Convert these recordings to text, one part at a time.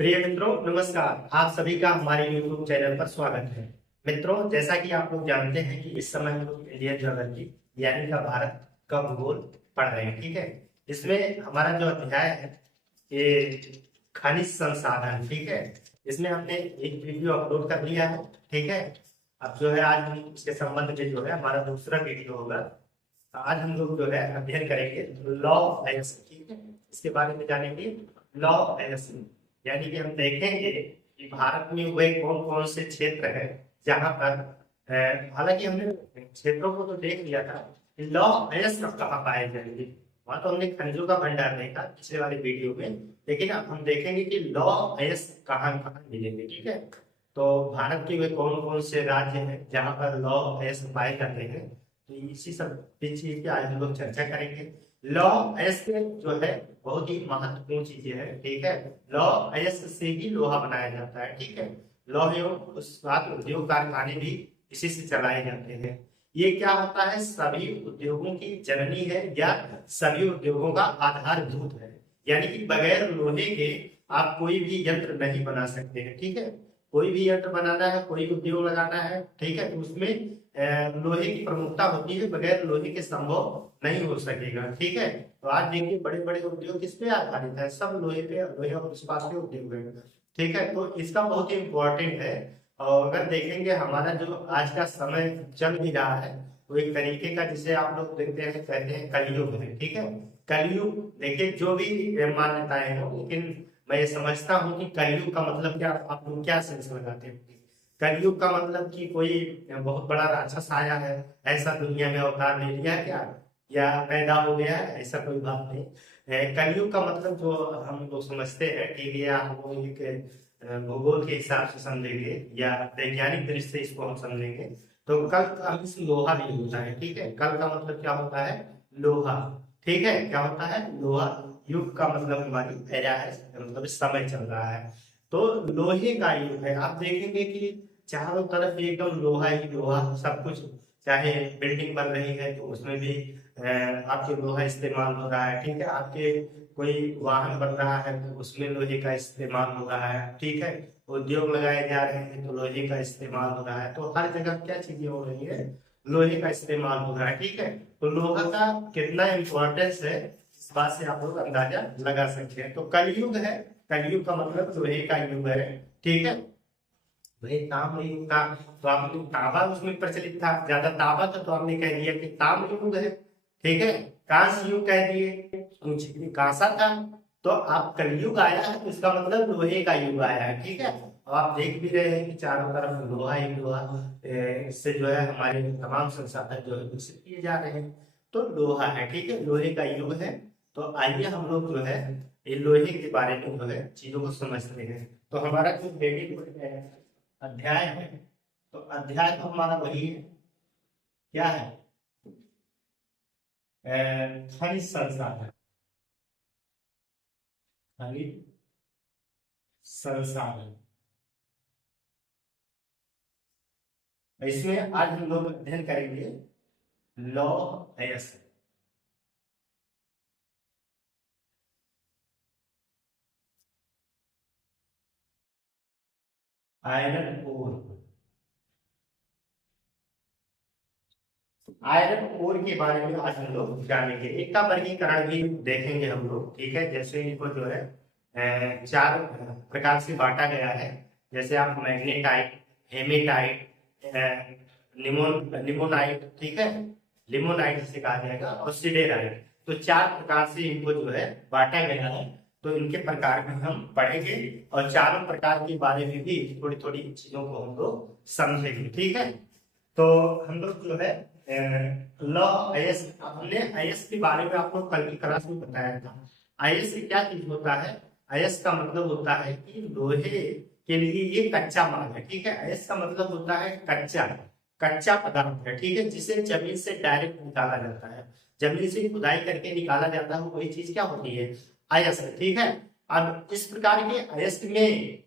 प्रिय मित्रों, नमस्कार। आप सभी का हमारे YouTube चैनल पर स्वागत है। मित्रों, जैसा कि आप लोग जानते हैं कि इस समय हम लोग इंडियन ज्योग्राफी यानी का भारत का भूगोल पढ़ रहे हैं। ठीक है, इसमें हमारा जो अध्याय है ये खनिज संसाधन। ठीक है, इसमें हमने एक वीडियो अपलोड कर लिया है। ठीक है, अब जो है आज हम इसके संबंध में जो है हमारा दूसरा वीडियो होगा। आज हम लोग जो है अध्ययन करेंगे लॉ ऑफ अयस्क। ठीक है, इसके बारे में जानेंगे लॉ ऑफ अयस्क, यानी कि हम देखेंगे कि भारत में वे कौन कौन से क्षेत्र हैं जहां पर हालांकि हमने क्षेत्रों को तो देख लिया था कि लौ अयस्क कहाँ पाए जाएंगे। वहां तो हमने खनिजों का भंडार देखा पिछले वाले वीडियो में, लेकिन अब हम देखेंगे कि लौ अयस्क कहाँ कहाँ मिलेंगे। ठीक है, तो भारत के वे कौन कौन से राज्य हैं जहां पर लौ अयस्क पाए जाते हैं, तो इसी सब चीज की आज हम लोग चर्चा करेंगे। लौ अयस्क जो है बहुत ही महत्वपूर्ण चीज है। ठीक है, लौ अयस्क से ही लोहा बनाया जाता है। ठीक है, लौह एवं इस्पात उद्योग कारखाने भी इसी से चलाए जाते हैं। ये क्या होता है, सभी उद्योगों की जननी है या सभी उद्योगों का आधारभूत है। यानी कि बगैर लोहे के आप कोई भी यंत्र नहीं बना सकते हैं। ठीक है, कोई भी यंत्र बनाना है, कोई उद्योग लगाना है, ठीक है, तो उसमें लोहे की प्रमुखता होती है। बगैर लोहे के संभव नहीं हो सकेगा। ठीक है, तो आज देखिए बड़े बड़े उद्योग किस पे आधारित है, सब लोहे पे, लोहे और इस्पात के उद्योग है। ठीक है, तो इसका बहुत ही इम्पोर्टेंट है। और अगर देखेंगे हमारा जो आज का समय चल भी रहा है वो एक तरीके का, जिसे आप लोग देखते हैं कहते हैं कलयुग है। ठीक है, कलयुग देखिए जो भी मान्यताएं हो, लेकिन मैं ये समझता हूँ कि कलयुग का मतलब क्या, आप लोग क्या सेंस लगाते हैं। कलयुग का मतलब कि कोई बहुत बड़ा राक्षस आया है, ऐसा दुनिया में अवतार ले लिया है क्या, या पैदा हो गया है, ऐसा कोई बात नहीं। कलयुग का मतलब जो हम लोग समझते हैं, ठीक है, या हम लोग एक भूगोल के हिसाब से समझेंगे या वैज्ञानिक दृष्टि से इसको हम समझेंगे, तो कल का लोहा भी होता है। ठीक है, कल का मतलब क्या होता है, लोहा। ठीक है, क्या होता है, लोहा। युग का मतलब हमारी एरा है, मतलब समय चल रहा है, तो लोहे का युग है। आप देखेंगे कि चारों तरफ एकदम लोहा ही लोहा सब कुछ। चाहे बिल्डिंग बन रही है तो उसमें भी आपके लोहा इस्तेमाल हो रहा है। ठीक है, आपके कोई वाहन बन रहा है तो उसमें लोहे का इस्तेमाल हो रहा है। ठीक है, उद्योग लगाए जा रहे हैं तो लोहे का इस्तेमाल हो रहा है। तो हर जगह क्या चीजें हो रही है, लोहे का इस्तेमाल हो रहा है। ठीक है, तो लोहा का कितना इम्पोर्टेंस है इस बात से आप लोग अंदाजा लगा सकते हैं। तो कलयुग है, कलयुग का मतलब लोहे का युग है। ठीक है भाई, ताम युग था तो आप लोग तांबा उसमें प्रचलित था, ज्यादा तांबा था तो आपने कह दिया कि ताम युग है। ठीक है, कांस युग कह दिए, कुछ कांसा था, तो आप कलयुग आया है तो इसका मतलब लोहे का युग आया है। ठीक है, और आप देख भी रहे हैं कि चारों तरफ लोहा ही लोहा, इससे जो है हमारे तमाम संसाधन जो है विकसित किए जा रहे हैं, तो लोहा है। ठीक है, लोहे का युग है। तो आइए हम लोग जो है ये लोहे के बारे में जो है चीजों को समझते हैं। तो हमारा जो हेडिंग अध्याय है, तो अध्याय तो हमारा वही है, क्या है, खनिज संसाधन। खनिज संसाधन, इसमें आज हम लोग अध्ययन करेंगे लौ अयस्क। आयरन ओर, आयरन ओर के बारे में आज हम लोग जानेंगे। इनका वर्गीकरण भी देखेंगे हम लोग। ठीक है, जैसे इनको जो है चार प्रकार से बांटा गया है। जैसे आप मैग्नेटाइट, हेमेटाइट, लिमोनाइट, ठीक है, लिमोनाइट जिसे कहा जाएगा, और सिडेराइट, तो चार प्रकार से इनको जो है बांटा गया है। तो इनके प्रकार में हम पढ़ेंगे और चारों प्रकार के बारे में भी थोड़ी थोड़ी चीजों को हम लोग समझेंगे। ठीक है, तो हम लोग जो है लॉ अयस्क, हमने अयस्क के बारे में आपको कल की क्लास में बताया था। अयस्क क्या चीज होता है, अयस्क का मतलब होता है कि लोहे के लिए ये कच्चा माल है। ठीक है, अयस्क का मतलब होता है कच्चा, कच्चा पदार्थ है। ठीक है, जिसे जमीन से डायरेक्ट निकाला जाता है, जमीन से खुदाई करके निकाला जाता है, वही चीज क्या होती है, अयस्क। ठीक है, अब इस प्रकार के अयस्क में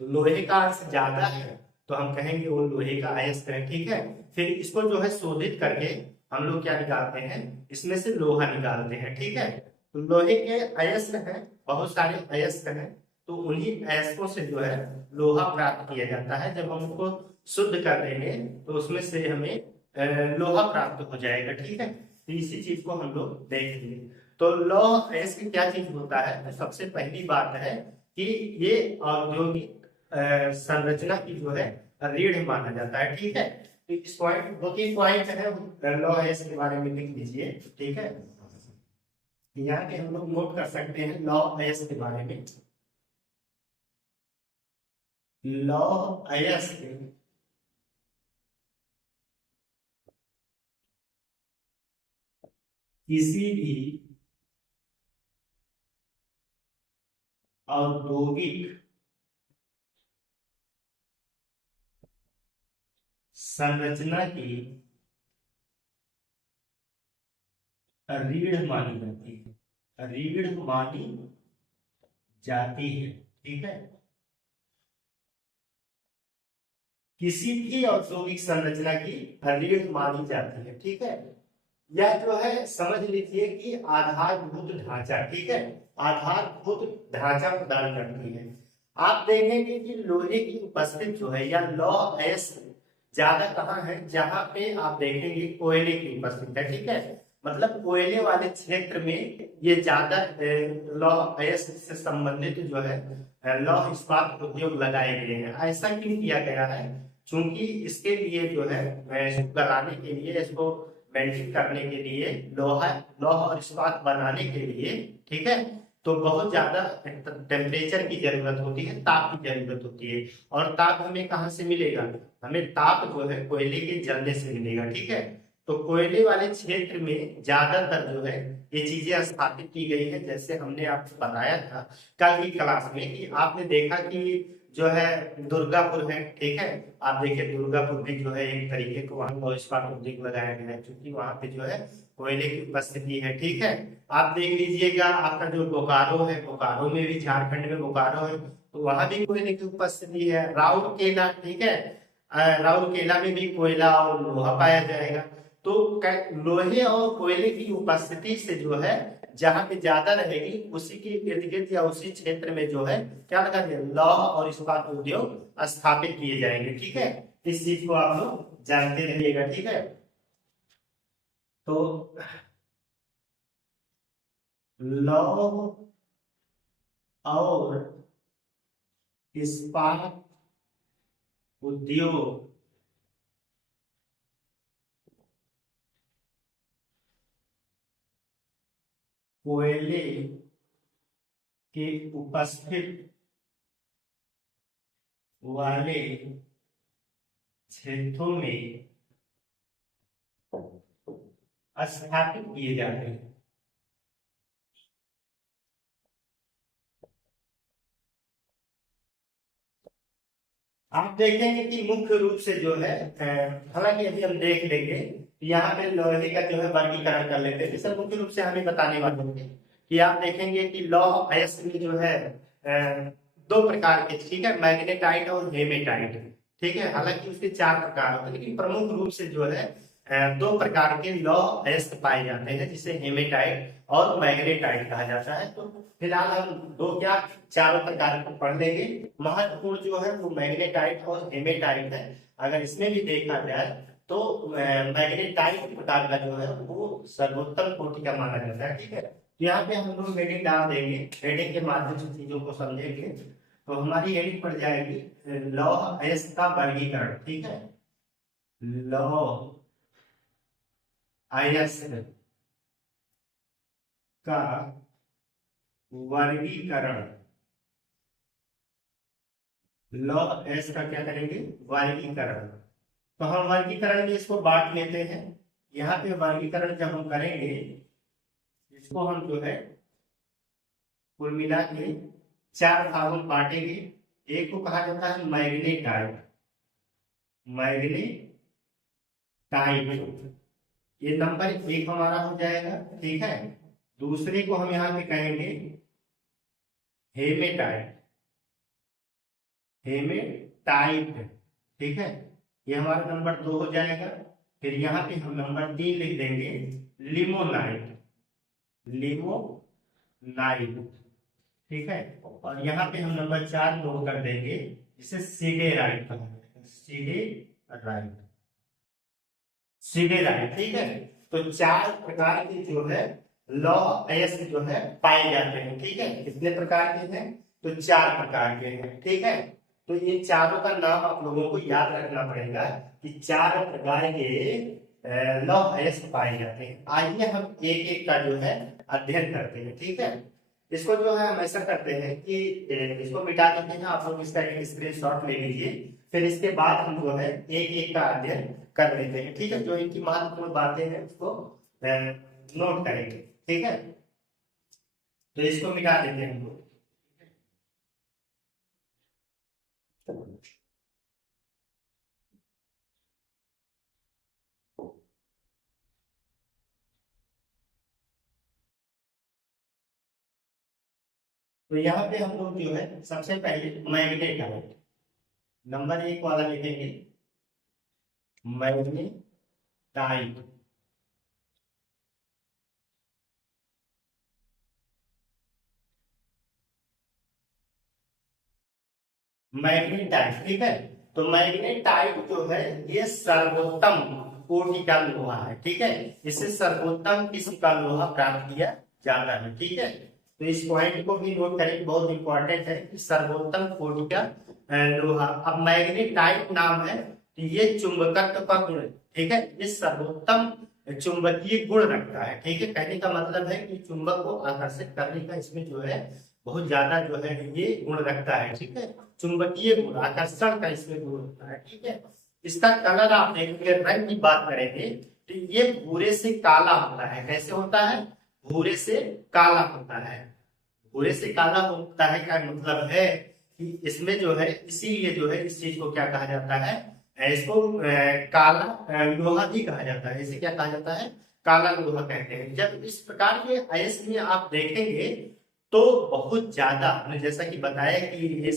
लोहे का अंश ज्यादा है तो हम कहेंगे वो लोहे का अयस्क है। ठीक है, फिर इसको जो है शोधित करके हम लोग क्या निकालते हैं, इसमें से लोहा निकालते हैं। ठीक है, तो लोहे के अयस्क हैं, बहुत सारे अयस्क हैं, तो उन्हीं अयस्कों से जो है लोहा प्राप्त किया जाता है। जब हम उसको शुद्ध कर देंगे तो उसमें से हमें लोहा प्राप्त हो जाएगा। ठीक है, तो इसी चीज को हम लोग देखेंगे। तो लौह अयस्क क्या चीज होता है, तो सबसे पहली बात है कि ये औद्योगिक संरचना की जो है रीढ़ माना जाता है। ठीक है, तो इस पॉइंट 2-3 पॉइंट है लौह अयस्क के बारे में लिख लीजिए। ठीक है, यहाँ के हम लोग नोट कर सकते हैं लौह अयस्क के बारे में। लौह अयस्क किसी भी औद्योगिक संरचना की रीढ़ मानी जाती है, रीढ़ मानी जाती है। ठीक है, किसी भी औद्योगिक संरचना की रीढ़ मानी जाती है। ठीक है, यह जो है समझ लीजिए कि आधारभूत ढांचा। ठीक है, आधारभूत ढांचा प्रदान करती है। आप देखेंगे कि लोहे की उपस्थिति जो है या लौह अयस्क ज्यादा कहाँ है, जहां पे आप देखेंगे कोयले की उपस्थिति है। ठीक है, मतलब कोयले वाले क्षेत्र में ये ज्यादा लौह अयस्क से संबंधित जो है लौह इस्पात उद्योग लगाए गए हैं। ऐसा क्यों किया गया है, चूंकि इसके लिए जो है गलाने के लिए, इसको वेल्डिंग करने के लिए, लोहा लौह और इस्पात बनाने के लिए, ठीक है, तो बहुत ज्यादा टेम्परेचर की जरूरत होती है, ताप की जरूरत होती है। और ताप हमें कहाँ से मिलेगा, हमें ताप जो है कोयले के जलने से मिलेगा। ठीक है, तो कोयले वाले क्षेत्र में ज्यादातर जो है ये चीजें स्थापित की गई है। जैसे हमने आपको बताया था कल की क्लास में कि आपने देखा कि जो है दुर्गापुर है। ठीक है, आप देखिए दुर्गापुर में जो है एक तरीके को वहां लौह इस्पात उद्योग लगाया गया है, क्योंकि वहां पे जो है कोयले की उपस्थिति है। ठीक है, आप देख लीजिएगा आपका जो बोकारो है, बोकारो में भी, झारखंड में बोकारो है, तो वहां भी कोयले की उपस्थिति है। राउरकेला, ठीक है, राउरकेला में भी कोयला और लोहा पाया जाएगा। तो लोहे और कोयले की उपस्थिति से जो है जहां पे ज्यादा रहेगी उसी के इर्द गिर्द या उसी क्षेत्र में जो है क्या लगा दिया, लौह और इस्पात उद्योग स्थापित किए जाएंगे। ठीक है, इस चीज को आप लोग जानते रहिएगा। ठीक है, तो लौह और इस्पात उद्योग कोयले के उपस्थित वाले क्षेत्रों में स्थापित किए जाते हैं। आप देखेंगे कि मुख्य रूप से जो है हालांकि अभी हम देख लेंगे, यहाँ पे लोहे का जो है वर्गीकरण कर लेते हैं। सर मुख्य रूप से हमें बताने वाले होंगे कि आप देखेंगे कि लौह अयस्क में जो है दो प्रकार के, ठीक है, मैग्नेटाइट और हेमेटाइट। ठीक है, हालांकि उसके 4 प्रकार होते हैं, लेकिन प्रमुख रूप से जो है 2 प्रकार के लौह अयस्क पाए जाते हैं, जिसे हेमेटाइट और मैग्नेटाइट कहा जाता है। तो फिलहाल हम दो क्या 4 प्रकार को पढ़ लेंगे। महत्वपूर्ण जो है वो मैग्नेटाइट और हेमेटाइट है। अगर इसमें भी देखा जाए तो मैग्नेटाइट प्रकार का जो है वो सर्वोत्तम कोटि का माना जाता है। ठीक है, तो यहाँ पे हम लोग हेडिंग डाल देंगे, हेडिंग के माध्यम से चीजों को समझेंगे। तो हमारी हेडिंग पड़ जाएगी लौह अयस्क का वर्गीकरण। ठीक है, लौह अयस्क का वर्गीकरण। लौह अयस्क का क्या करेंगे, वर्गीकरण। तो हम वर्गीकरण में इसको बांट लेते हैं। यहाँ पे वर्गीकरण जब हम करेंगे, इसको हम जो है कुल मिला के 4 भागों में बांटेंगे। एक को कहा जाता है मैग्नेटाइट, मैग्नेटाइट ये नंबर 1 हमारा हो जाएगा। ठीक है, दूसरे को हम यहाँ पे कहेंगे हेमेटाइट, हेमेटाइट। ठीक है, ये हमारा नंबर 2 हो जाएगा। फिर यहाँ पे हम नंबर 3 लिख देंगे लिमोनाइट, लिमोनाइट। ठीक है। और यहाँ पे हम नंबर 4 नोट कर देंगे, जिसे सीधे राइट कहा जाएगा, सीधे राइट, सीधे राइट। ठीक है। तो 4 प्रकार के जो है लौ अयस्क जो है पाए जाते हैं। ठीक है। कितने प्रकार के हैं? तो 4 प्रकार के हैं। ठीक है। तो ये चारों का नाम आप लोगों को याद रखना पड़ेगा कि 4 प्रकार के लौ अयस्क पाए जाते हैं। आइए हम एक एक का जो है अध्ययन करते हैं। ठीक है। इसको जो है हम ऐसा करते हैं कि इसको मिटा देते हैं, आप लोग इसका एक स्क्रीनशॉट ले लीजिए, फिर इसके बाद हम जो है एक एक का अध्ययन कर लेते हैं। ठीक है। जो इनकी महत्वपूर्ण बातें हैं उसको नोट करेंगे। ठीक है। तो इसको मिटा देते हैं हम लोग। तो यहाँ पे हम लोग जो है सबसे पहले मैग्नेट है, नंबर 1 वाला लिखेंगे मैग्नेटाइट। मैग्नेटाइट। ठीक है। तो मैग्नेटाइट जो है ये सर्वोत्तम कोटि का लोहा है। ठीक है। इससे सर्वोत्तम किस्म का लोहा प्राप्त किया जाता है। ठीक है। तो इस पॉइंट को भी नोट करें, बहुत इंपॉर्टेंट है कि सर्वोत्तम कोटि का लोहा। अब मैग्नेटाइट नाम है तो ये चुंबकत्व का गुण है। ठीक है। ये सर्वोत्तम चुंबकीय गुण रखता है। ठीक है। कहने का मतलब है कि चुंबक को आकर्षित करने का इसमें जो है बहुत ज्यादा जो है ये गुण रखता है। ठीक है। चुंबकीय गुण, आकर्षण का इसमें गुण होता है। ठीक है। इसका कलर आप देखेंगे, रंग की बात करेंगे तो ये भूरे से काला होता है। कैसे होता है? भूरे से काला होता है। भूरे से काला होता है का मतलब है कि इसमें जो है, इसीलिए जो है इस चीज को क्या कहा जाता है, इसको काला लोहा भी कहा जाता है। इसे क्या कहा जाता है? काला लोहा कहते हैं। जब इस प्रकार के अयस्क में आप देखेंगे तो बहुत ज्यादा, हमने जैसा कि बताया कि ये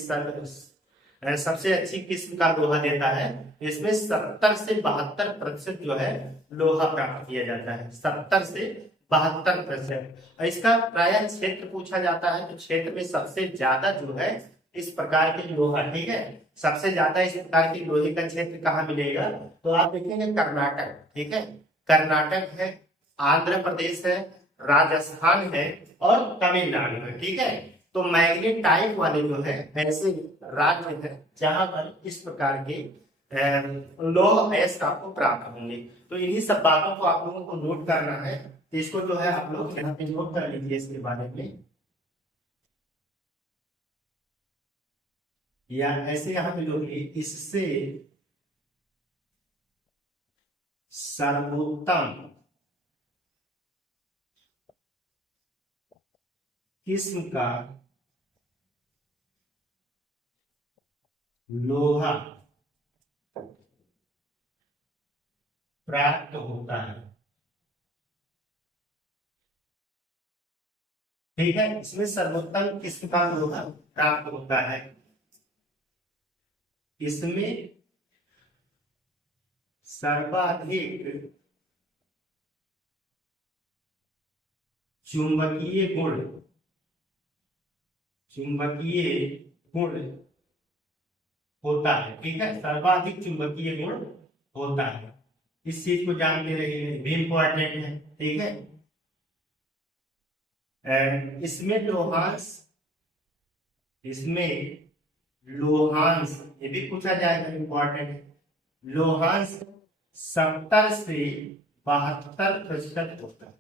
सबसे अच्छी किस्म का लोहा देता है। इसमें 70 से 72% जो है लोहा प्राप्त किया जाता है। 70 से 72%। इसका प्राय क्षेत्र पूछा जाता है तो क्षेत्र में सबसे ज्यादा जो है इस प्रकार के लोहा, ठीक है, सबसे ज्यादा इस प्रकार के लोहे का क्षेत्र कहाँ मिलेगा? तो आप देखेंगे कर्नाटक। ठीक है। कर्नाटक है, आंध्र प्रदेश है, राजस्थान है और तमिलनाडु है। ठीक है। तो मैग्नेटाइट वाले जो है ऐसे राज्य है जहां पर इस प्रकार के लौह अयस्क आपको प्राप्त होंगे। तो इन्हीं सब बातों को आप लोगों को नोट करना है। तो इसको जो है आप लोग यहाँ पे नोट कर लीजिए इसके बारे में, या ऐसे यहाँ पे लोग इससे सर्वोत्तम किस्म का लोहा प्राप्त होता है। ठीक है। इसमें सर्वोत्तम किस्म का लोहा प्राप्त होता है। इसमें सर्वाधिक चुंबकीय गुण, चुंबकीय गुण होता है। ठीक है। सर्वाधिक चुंबकीय गुण होता है। इस चीज को जानते रहिए, भी इंपॉर्टेंट है। ठीक है। इसमें लोहांश, इसमें लोहांश ये भी पूछा जाएगा, इंपॉर्टेंट है। लोहांश 70 से 72% होता है।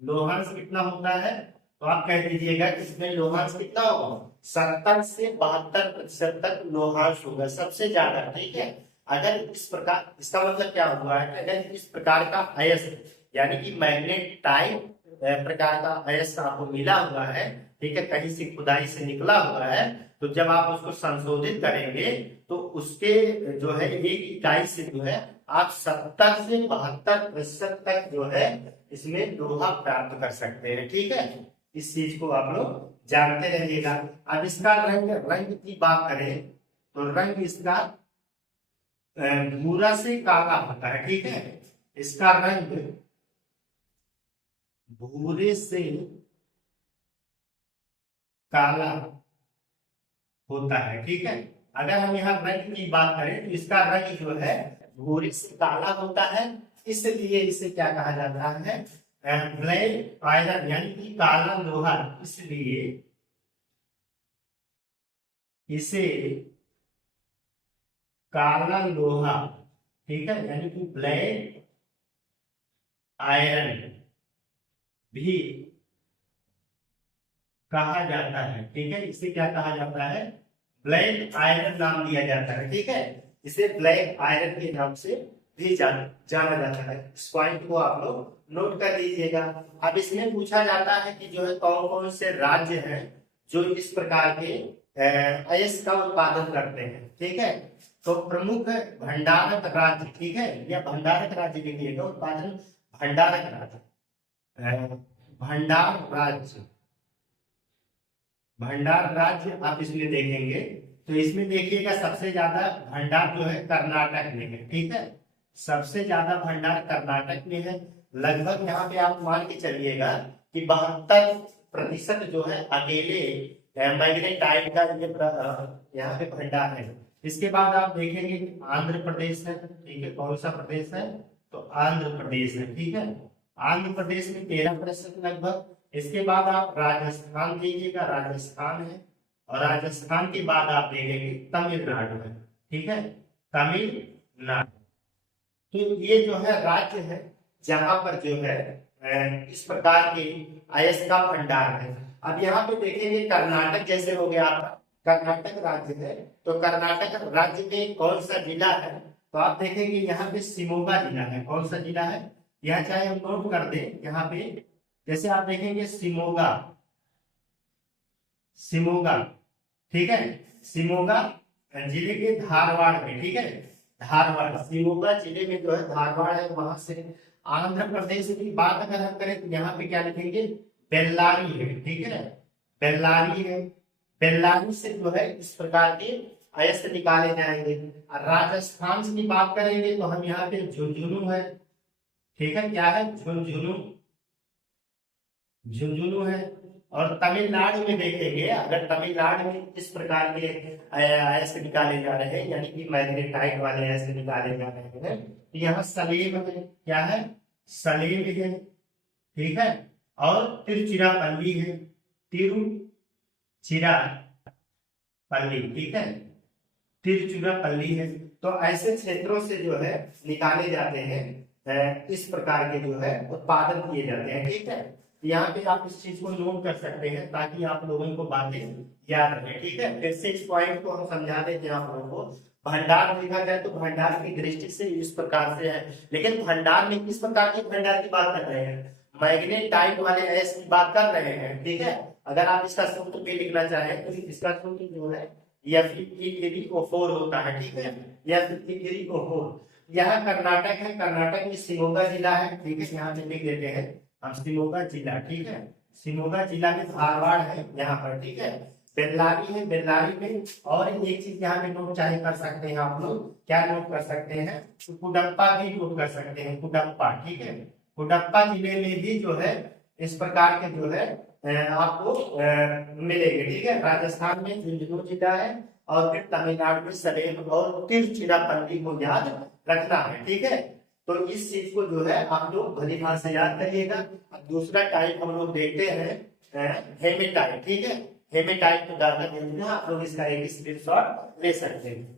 लोहांश कितना होता है? तो आप कह दीजिएगा कि इसमें लोहांश कितना होगा? 70 से 72% तक लोहांश होगा, सबसे ज्यादा। ठीक है। अगर इस प्रकार, इसका मतलब क्या हुआ है, अगर इस प्रकार का अयस्क यानी कि मैग्नेटाइट प्रकार का अयस्क आपको मिला हुआ है, ठीक है, कहीं से खुदाई से निकला हुआ है, तो जब आप उसको संशोधित करेंगे तो उसके जो है एक इकाई से जो है आप 70 से 72% तक जो है इसमें लोहा प्राप्त कर सकते हैं। ठीक है। इस चीज को आप लोग जानते रहिएगा। अब इसका रंग, रंग की बात करें तो रंग इसका भूरा से काला होता है। ठीक है। इसका रंग भूरे से काला होता है। ठीक है, अगर हम यहाँ रंग की बात करें तो इसका रंग जो है भूरे से काला होता है, इसलिए इसे क्या कहा जाता है, ब्लैक आयरन यानी कि काला लोहा, इसलिए इसे काला लोहा, ठीक है, यानी कि ब्लैक आयरन भी कहा जाता है। ठीक है, इसे क्या कहा जाता है, ब्लैक आयरन नाम दिया जाता है। ठीक है, इसे ब्लैक आयरन के नाम से भी जाना जाता है। इस पॉइंट को आप लोग नोट कर लीजिएगा। अब इसमें पूछा जाता है कि जो है कौन कौन से राज्य हैं जो इस प्रकार के अयस्क का उत्पादन करते हैं। ठीक है, तो प्रमुख भंडारक राज्य, ठीक है, या भंडारक राज्य लिखिएगा, उत्पादन भंडारक राज्य, भंडार राज्य, भंडार राज्य आप इसमें देखेंगे तो इसमें देखिएगा सबसे ज्यादा भंडार जो है कर्नाटक में है। ठीक है, सबसे ज्यादा भंडार कर्नाटक में है। लगभग यहाँ पे आप मान के चलिएगा कि 72% जो है अकेले मैग्नेटाइट का ये यहाँ पे भंडार है। इसके बाद आप देखेंगे कि आंध्र प्रदेश है। ठीक है, कौन सा प्रदेश है, तो आंध्र प्रदेश है। ठीक है, आंध्र प्रदेश में 13% लगभग। इसके बाद आप राजस्थान देखिएगा, राजस्थान है, और राजस्थान के बाद आप देखेंगे तमिलनाडु है। ठीक है, तमिलनाडु। तो ये जो है राज्य है जहां पर जो है इस प्रकार के अयस्क का भंडार है। अब यहाँ पे देखेंगे कर्नाटक जैसे हो गया आपका, कर्नाटक राज्य है, तो कर्नाटक राज्य में कौन सा जिला है, तो आप देखेंगे यहाँ पे शिमोगा जिला है। कौन सा जिला है, यह चाहे हम नोट कर दें यहाँ पे, जैसे आप देखेंगे शिमोगा, शिमोगा, ठीक है, शिमोगा जिले के धारवाड़ में। ठीक है, धारवाड़, शिमोगा जिले में जो है धारवाड़ है, वहां से। आंध्र प्रदेश की बात अगर हम करें तो यहाँ पे क्या लिखेंगे, बेल्लारी है। ठीक है, बेल्लारी है, बेल्लारी से जो है इस प्रकार के अयस्क निकाले जाएंगे। और राजस्थान की बात करेंगे तो हम यहाँ पे झुंझुनू है। ठीक है, क्या है, झुंझुनू, झुंझुनू है। और तमिलनाडु में देखेंगे, अगर तमिलनाडु में इस प्रकार के अयस्क निकाले जा रहे हैं, यानी कि मैग्नेटाइट वाले अयस्क निकाले जा रहे हैं, तो यहाँ सलेम है, क्या है, सलेम है। ठीक है, और तिरुचिरापल्ली है, तिरुचिरापल्ली, ठीक है, तिरुचिरापल्ली है। तो ऐसे क्षेत्रों से जो है निकाले जाते हैं, इस प्रकार के जो है उत्पादन किए जाते हैं। ठीक है, यहाँ पे आप इस चीज को नोट कर सकते हैं ताकि आप लोगों को बातें याद रहे। ठीक है, फिर से इस पॉइंट को हम समझा देते हैं आप लोगों को। भंडार देखा जाए तो भंडार की दृष्टि से इस प्रकार से है, लेकिन भंडार में किस प्रकार के भंडार की बात कर रहे हैं, मैग्नेटाइट वाले अयस्क की बात कर रहे हैं। ठीक है, अगर आप इसका सूत्र भी लिखना चाहें तो इसका सूत्र जो है Fe3O4 होता है। ठीक है, Fe3O4। यहाँ कर्नाटक है, कर्नाटक में शिमोगा जिला है। ठीक है, यहाँ पे लिख देते हैं हम शिमोगा जिला। ठीक है, शिमोगा जिला में धारवाड़ है यहाँ पर। ठीक है, बेल्लारी है, बेल्लारी में। और एक चीज यहाँ पे नोट चाहे कर सकते हैं आप लोग, क्या नोट कर सकते हैं, तो कुडप्पा भी नोट कर सकते हैं, कुडप्पा। ठीक है, कुडप्पा जिले में भी जो है इस प्रकार के जो है आपको मिलेंगे। ठीक है, राजस्थान में झुंझुनू जिला है, और फिर तमिलनाडु में सलेम और तिरुचिरापल्ली को याद रखना है। ठीक है, तो इस चीज को जो है आप लोग भली भांति से याद करिएगा। दूसरा टाइप हम लोग देखते हैं हेमेटाइट। ठीक है, हेमेटाइट को ज्यादा ध्यान देना, आप लोग इसका एक स्क्रीनशॉट ले सकते हैं।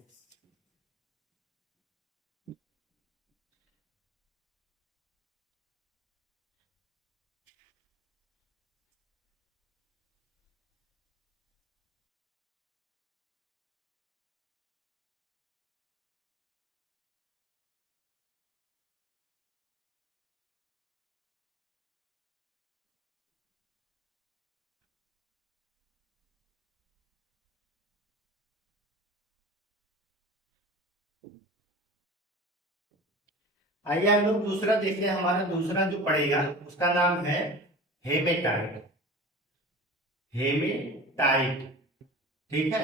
आइए हम लोग दूसरा देखते हैं। हमारा दूसरा जो पड़ेगा उसका नाम है हेमेटाइट, हेमेटाइट। ठीक है,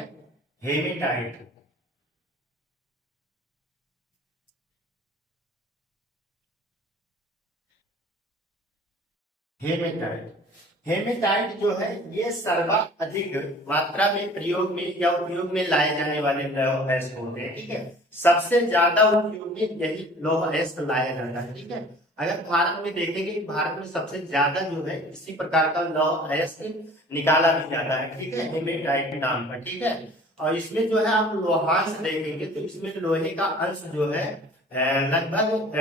हेमेटाइट, हेमेटाइट। हेमेटाइट जो है ये सर्वाधिक मात्रा में प्रयोग में या उपयोग में लाए जाने वाले लौह अयस्क होते हैं, ठीक है। सबसे ज्यादा उपयोग में यही लौह अयस्क लाया जाता है, ठीक है। अगर भारत में देखेंगे, भारत में सबसे ज्यादा जो है इसी प्रकार का लौह अयस्क निकाला भी जाता है, ठीक है, हेमेटाइट के नाम पर, ठीक है। और इसमें जो है आप लोहांश देखेंगे तो इसमें लोहे का अंश जो है लगभग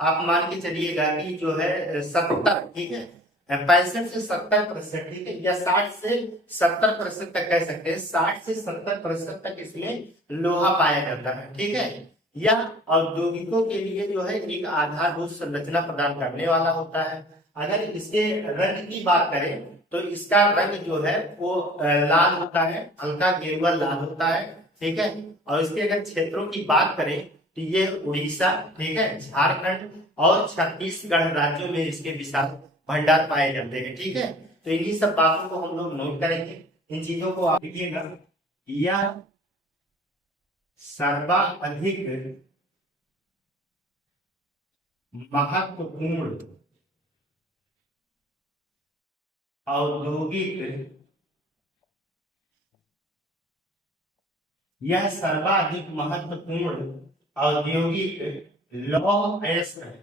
आप मान के चलिएगा कि जो है 70, ठीक है, 65 से 70%, ठीक है, या 60 से 70% तक कह सकते हैं, 60 से 70% तक इसमें लोहा पाया जाता है, ठीक है। यह औद्योगिकों के लिए जो है एक आधारभूत संरचना प्रदान करने वाला होता है। अगर इसके रंग की बात करें तो इसका रंग जो है वो लाल होता है, हल्का गेरुआ लाल होता है, ठीक है। और इसके अगर क्षेत्रों की बात करें तो ये उड़ीसा, ठीक है, झारखंड और छत्तीसगढ़ राज्यों में इसके विशाल भंडार पाए जाते हैं, ठीक है। तो इन्हीं सब बातों को हम लोग नोट करेंगे, इन चीजों को आप लिखिएगा। यह सर्वाधिक महत्वपूर्ण औद्योगिक, यह सर्वाधिक महत्वपूर्ण औद्योगिक लौह अयस्क है,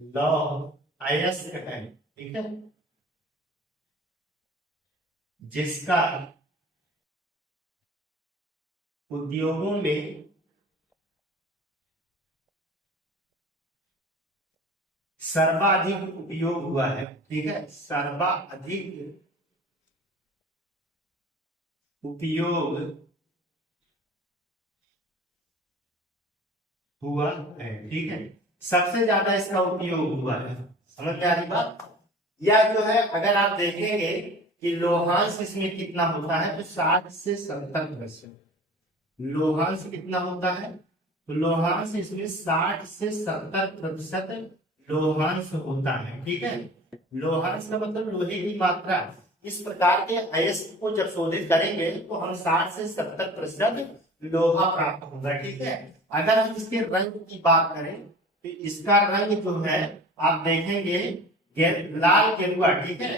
लौह अयस्क है, ठीक है, जिसका उद्योगों में सर्वाधिक उपयोग हुआ है, ठीक है, सर्वाधिक उपयोग हुआ है, ठीक है, सबसे ज्यादा इसका उपयोग हुआ है। समझ में आ रही बात? या जो है अगर आप देखेंगे कि लोहांश इसमें कितना होता है तो 60 से 70%। लोहांश कितना होता है तो लोहांश इसमें 60 से 70% लोहांश होता है, ठीक है। लोहांश का मतलब लोहे की मात्रा। इस प्रकार के अयस्क को जब शोधित करेंगे तो हम 60 से 70% लोहा प्राप्त होगा, ठीक है। अगर हम इसके रंग की बात करें तो इसका रंग जो है आप देखेंगे लाल गेरुआ, ठीक है,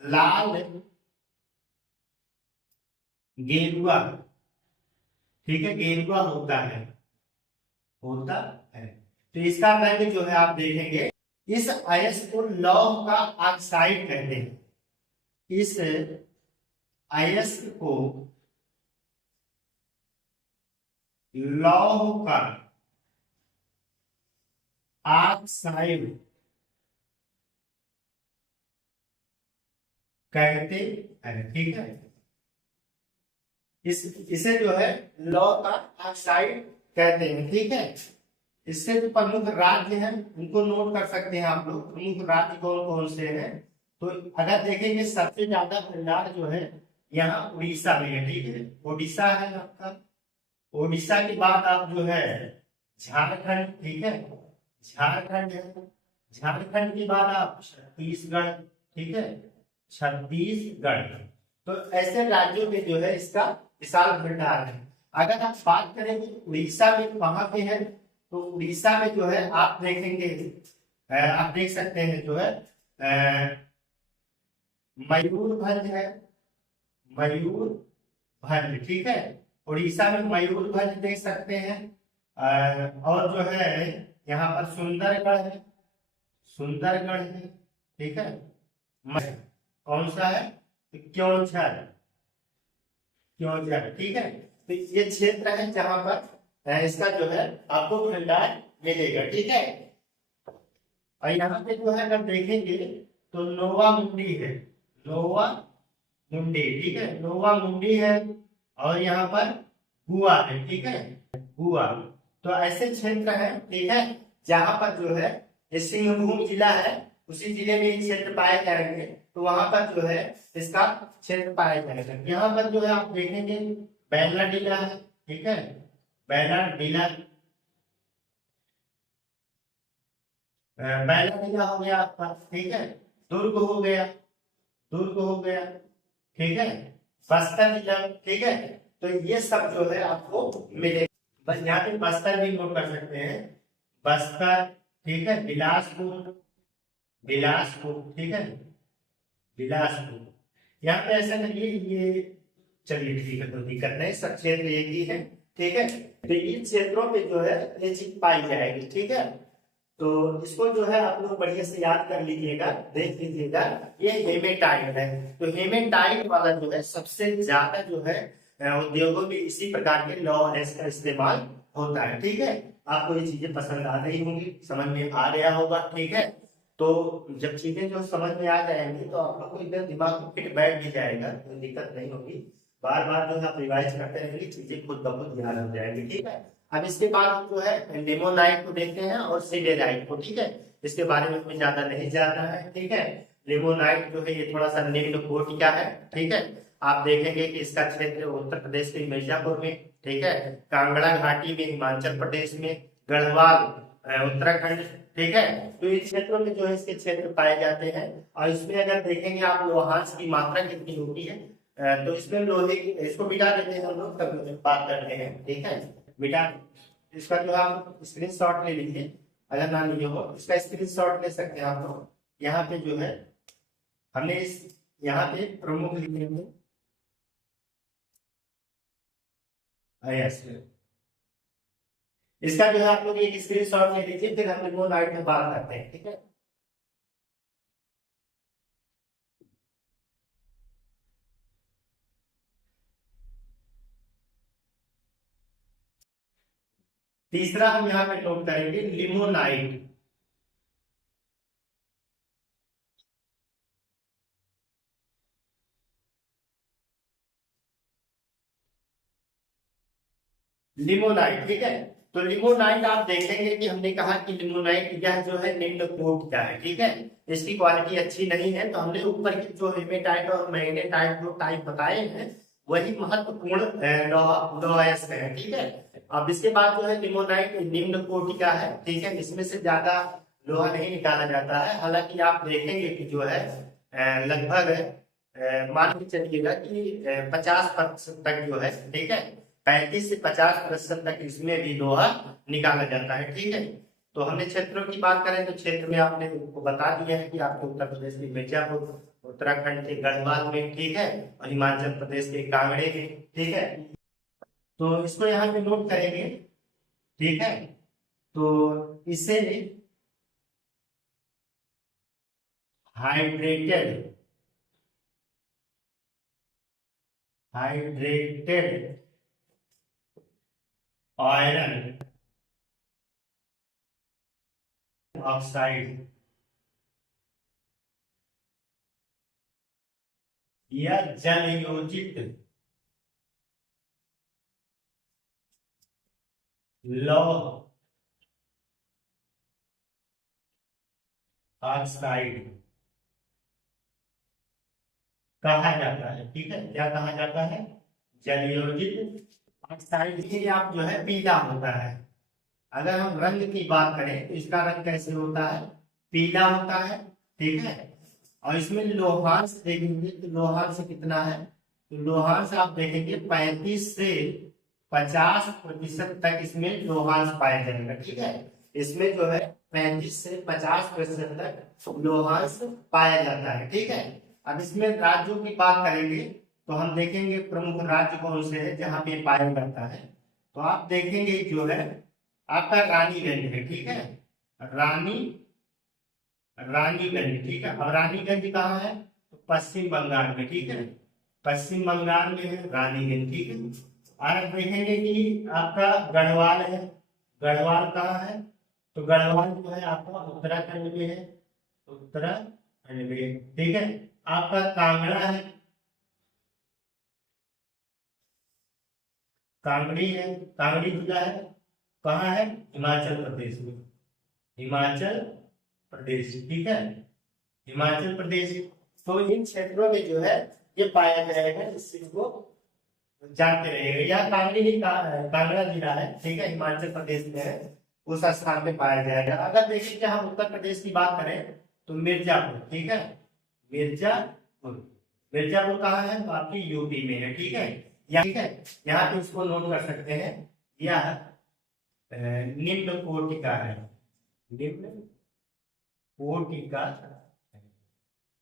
लाल गेरुआ, ठीक है, गेरुआ होता है, होता है। तो इसका रंग जो है आप देखेंगे, इस अयस्क को लौह का ऑक्साइड कहते हैं। इस अयस्क को लौह का ऑक्साइड कहते हैं, ठीक है। इसे जो है लौह का ऑक्साइड कहते हैं, ठीक है। इससे जो प्रमुख राज्य हैं उनको नोट कर सकते हैं आप लोग, प्रमुख राज्य कौन कौन से हैं। तो अगर देखेंगे सबसे ज्यादा भंडार जो है यहाँ उड़ीसा में है, ठीक है, उड़ीसा है आपका। उड़ीसा के बाद आप जो है झारखंड, ठीक है, झारखंड है। झारखंड के बाद आप छत्तीसगढ़, ठीक है, छत्तीसगढ़। तो ऐसे राज्यों में जो है इसका विशाल भंडार है। अगर आप बात करेंगे उड़ीसा में कहाँ पे है तो उड़ीसा में जो है आप देखेंगे, आप देख सकते हैं जो है मयूरभंज है, मयूरभंज, ठीक है। उड़ीसा में मयूरभंज देख सकते हैं। और जो है यहाँ पर सुंदरगढ़ है, सुंदरगढ़ है, ठीक है। कौन सा है क्योंझर, क्योंझर, ठीक है। तो ये क्षेत्र है जहां पर इसका जो है आपको भंडार मिलेगा, ठीक है। और यहाँ पे जो है अगर देखेंगे तो नोवा मुंडी है, नोवा मुंडी, ठीक है, नोवा मुंडी है। और यहाँ पर गुआ है, ठीक है, गुआ। तो ऐसे क्षेत्र है, ठीक है, जहां पर जो है सिंहभूम जिला है, उसी जिले में क्षेत्र पाए जाएंगे। तो वहां पर जो है इसका क्षेत्र पाया जाएगा। यहाँ पर जो है आप देखेंगे बैला डीला है, ठीक है, बैला डीला, बैला डीला हो गया आपका, ठीक है। दुर्ग हो गया, दुर्ग हो गया, ठीक है, बस्तर जिला, ठीक है। तो ये सब जो है आपको मिलेगा। बस यहाँ पे बस्तर भी नोट कर सकते हैं, बस्तर, ठीक है, बिलासपुर, बिलासपुर, ठीक है, बिलासपुर। यहाँ पे ऐसा करिए, ये चलिए ठीक है, कोई दिक्कत नहीं, सब क्षेत्र एक ही है, ठीक है। तो इन क्षेत्रों पे जो है ये चीज पाई जाएगी, ठीक है। तो इसको जो है आप लोग बढ़िया से याद कर लीजिएगा, देख लीजिएगा। ये हेमेटाइट है। तो हेमेटाइट वाला जो है सबसे ज्यादा जो है उद्योगों में इसी प्रकार के लौह अयस्क का इस्तेमाल होता है, ठीक है। आपको ये चीजें पसंद आ रही होंगी, समझ में आ रहा होगा, ठीक है। तो जब चीजें जो समझ में आ जाएंगी तो आप लोग को एकदम दिमाग में फिट बैठ भी जाएगा, कोई दिक्कत नहीं होगी। बार बार जो है आप रिवाइज करते रहेंगे, चीजें खुद ब खुद याद हो जाएंगी, ठीक है। अब इसके बाद हम जो है लिमोनाइट को देखते हैं और सिडेराइट को, ठीक है। इसके बारे में कोई ज्यादा नहीं जानना है, ठीक है। लिमोनाइट जो है ये थोड़ा सा निम्न कोटि का है, ठीक है। आप देखेंगे कि इसका क्षेत्र उत्तर प्रदेश के मिर्जापुर में, ठीक है, कांगड़ा घाटी में हिमाचल प्रदेश में, गढ़वाल उत्तराखंड, ठीक है। तो इन क्षेत्रों में जो है इसके क्षेत्र पाए जाते हैं। और इसमें अगर देखेंगे आप लोहांश की मात्रा कितनी होती है, तो इसमें लोहे की, इसको मिटा देते हैं हम लोग, तब बात करते हैं, ठीक है। बेटा इसका जो आप स्क्रीन शॉट ले लीजिए, अगर ना लिए हो इसका स्क्रीन शॉट ले सकते हैं आप लोग। यहाँ पे जो है हमने इस यहाँ पे प्रमुख लिखेंगे, यस, इसका जो है आप लोग एक स्क्रीन शॉट ले लीजिए, फिर हम लिमोनाइट में बात करते हैं, ठीक है। तीसरा हम यहाँ पे नोट करेंगे लिमोनाइट। लिमोनाइट, ठीक है। तो लिमोनाइट आप देखेंगे कि हमने कहा कि लिमोनाइट यह जो है निम्न कोट का है, ठीक है। इसकी क्वालिटी अच्छी नहीं है, तो हमने ऊपर की जो हेमेटाइट और मैग्नेटाइट जो टाइप बताए हैं वही महत्वपूर्ण लौह अयस्क है, ठीक है। अब इसके बाद जो है लिमोनाइट निम्न कोटि का है, ठीक है। इसमें से ज्यादा लोहा नहीं निकाला जाता है। हालांकि आप देखेंगे कि जो है लगभग मान के चलिएगा कि 50% तक जो है, ठीक है, 35 से 50% तक इसमें भी लोहा निकाला जाता है, ठीक है। तो हमने क्षेत्रों की बात करें तो क्षेत्र में आपने को बता दिया है कि आपको उत्तर प्रदेश के मिर्जापुर, उत्तराखंड के गढ़वाल में, ठीक है, और हिमाचल प्रदेश के कांगड़े में, ठीक है। तो इसको यहाँ पे नोट करेंगे, ठीक है। तो इसे हाइड्रेटेड हाइड्रेटेड आयरन ऑक्साइड या जल योजित लौह ऑक्साइड कहा जाता है, ठीक है। क्या कहा जाता है? जलयोजित ऑक्साइड। ये आप जो है पीला होता है। अगर हम रंग की बात करें तो इसका रंग कैसे होता है? पीला होता है, ठीक है। और इसमें लोहांश देखेंगे तो लोहांश कितना है? तो लोहांश आप देखेंगे 35 से 50% तक इसमें लोहांश पाया जाएगा, ठीक है। इसमें जो है 35 से 50% तक लोहांश पाया जाता है, ठीक है। अब इसमें राज्यों की बात करेंगे तो हम देखेंगे प्रमुख राज्य कौन से है जहाँ पे पाया जाता है। तो आप देखेंगे जो है आपका रानीगंज है, ठीक है। रानी रानीगंज, ठीक है। अब रानीगंज कहाँ है? तो पश्चिम बंगाल में, ठीक है। पश्चिम बंगाल में है रानीगंज, ठीक है। और आप देखेंगे कि आपका गढ़वाल है। गढ़वाल कहाँ है? तो गढ़वाल जो है आपका उत्तराखंड में है, उत्तराखंड में, ठीक है। आपका कांगड़ा है, कांगड़ी है, कांगड़ी जिला है, कहाँ है? हिमाचल प्रदेश में, हिमाचल प्रदेश, ठीक है, हिमाचल प्रदेश। तो इन क्षेत्रों में जो है ये पाया जाएगा, इस चीज को जानते रहिएगा। यह कांगड़ी ही कांगड़ा जिला है, ठीक है, हिमाचल प्रदेश में है, उस स्थान पे पाया जाएगा। अगर देखिए कि हम उत्तर प्रदेश की बात करें तो मिर्जापुर, ठीक है, मिर्जापुर। मिर्जापुर कहाँ है? तो आपकी यूपी में है, ठीक है। ठीक है, यहाँ पे इसको नोट कर सकते हैं। यह निम्न कोटि का है, निम्न कोटि का,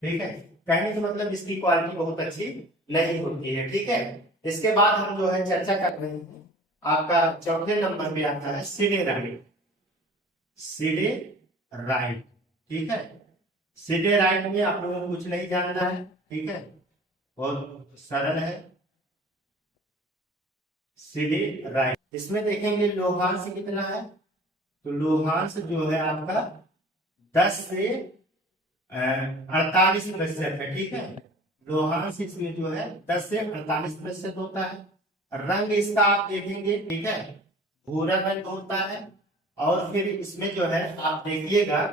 ठीक है। कहने का मतलब इसकी क्वालिटी बहुत अच्छी नहीं होती है, ठीक है। इसके बाद हम जो है चर्चा कर रहे हैं, आपका चौथे नंबर पे आता है सिडेराइट। सिडेराइट, ठीक है। सिडेराइट में आप लोगों को कुछ नहीं जानना है, ठीक है, बहुत सरल है। सिडेराइट, इसमें देखेंगे लोहांश कितना है, तो लोहांश जो है आपका 10 से 48% है, ठीक है। लोहांश इसमें जो है 10 से 48% होता है। रंग इसका आप देखेंगे, ठीक है, भूरा रंग होता है। और फिर इसमें जो है आप देखिएगा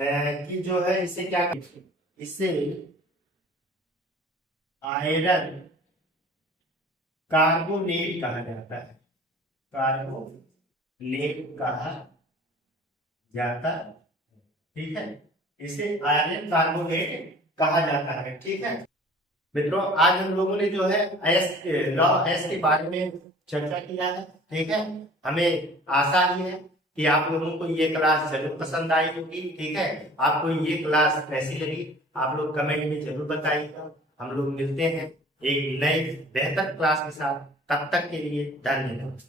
कि जो है इसे क्या कहते हैं, इसे आयरन कार्बोनेट कहा जाता है, कार्बोनेट कहा जाता है, ठीक है। इसे आयरन कार्बोनेट कहा जाता है, ठीक है। मित्रों, आज हम लोगों ने जो है लॉ एस के बारे में चर्चा किया है, ठीक है। हमें आशा ही है कि आप लोगों को ये क्लास जरूर पसंद आई होगी, ठीक है। आपको ये क्लास कैसी लगी आप लोग कमेंट में जरूर बताइएगा। हम लोग मिलते हैं एक नई बेहतर क्लास के साथ, तब तक के लिए धन्यवाद।